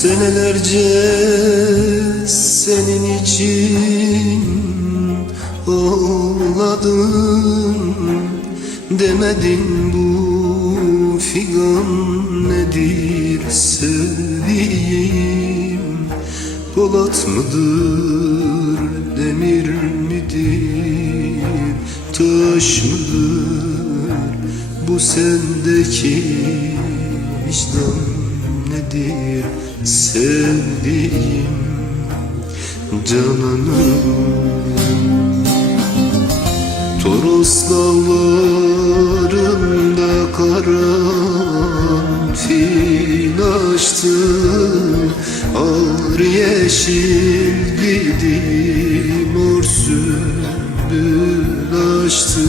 Senelerce senin için ağladım. Demedin bu figan nedir sevdiğim? Polat mıdır demir midir taş mıdır? Bu sendeki vicdan nedir sevdiğim cananım? Toros dağlarında karanfil açtı Ağır yeşil gidi mor sümbül açtı.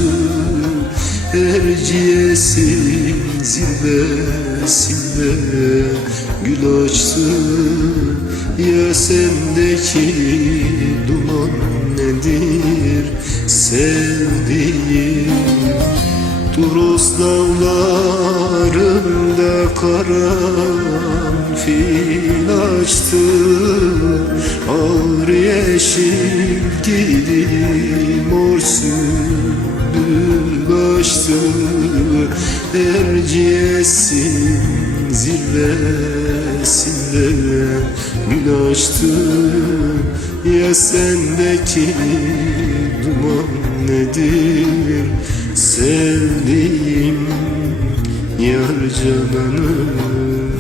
Erciyes'in zirvesinde gül açtı. Ya sendeki duman nedir? Sevdiğim Turos dağlarında karanfil açtı. Ağır yeşil gidi mor sümbül açtı Erciyes'in zirvesinde. Gül açtı Ya sendeki duman nedir? Sevdiğim yar cananım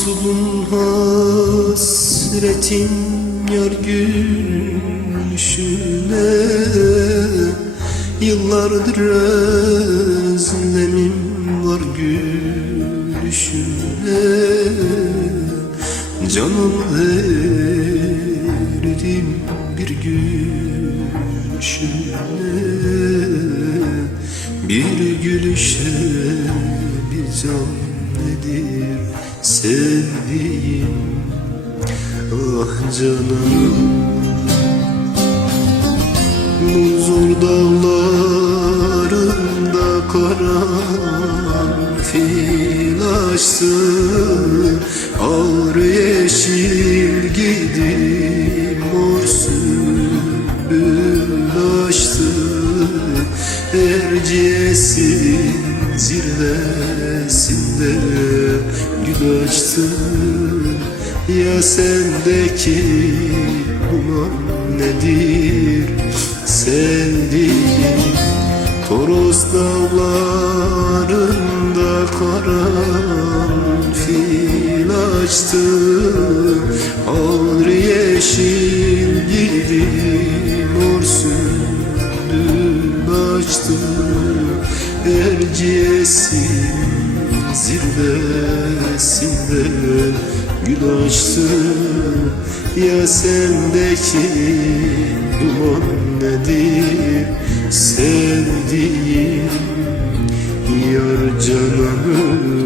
Maksudun hasretin yar gülüşüne Yıllardır özlemim var gülüşüne Canım verdim bir gülüşüne Bir gülüşe bir can nedir sevdiğim Ah canım. Muzur dağlarında karanfil açtı. Ağır yeşil gidi mor sümbül açtı. Erciyes'in zirvesinde gül açtı Ya sendeki duman nedir? Sevdiğim Toros dağlarında karanfil açtı. Ağır yeşil gidi mor sümbül açtı Erciyes'in zirvesinde Gül açtı. Ya sendeki duman nedir? Sevdiğim yar cananım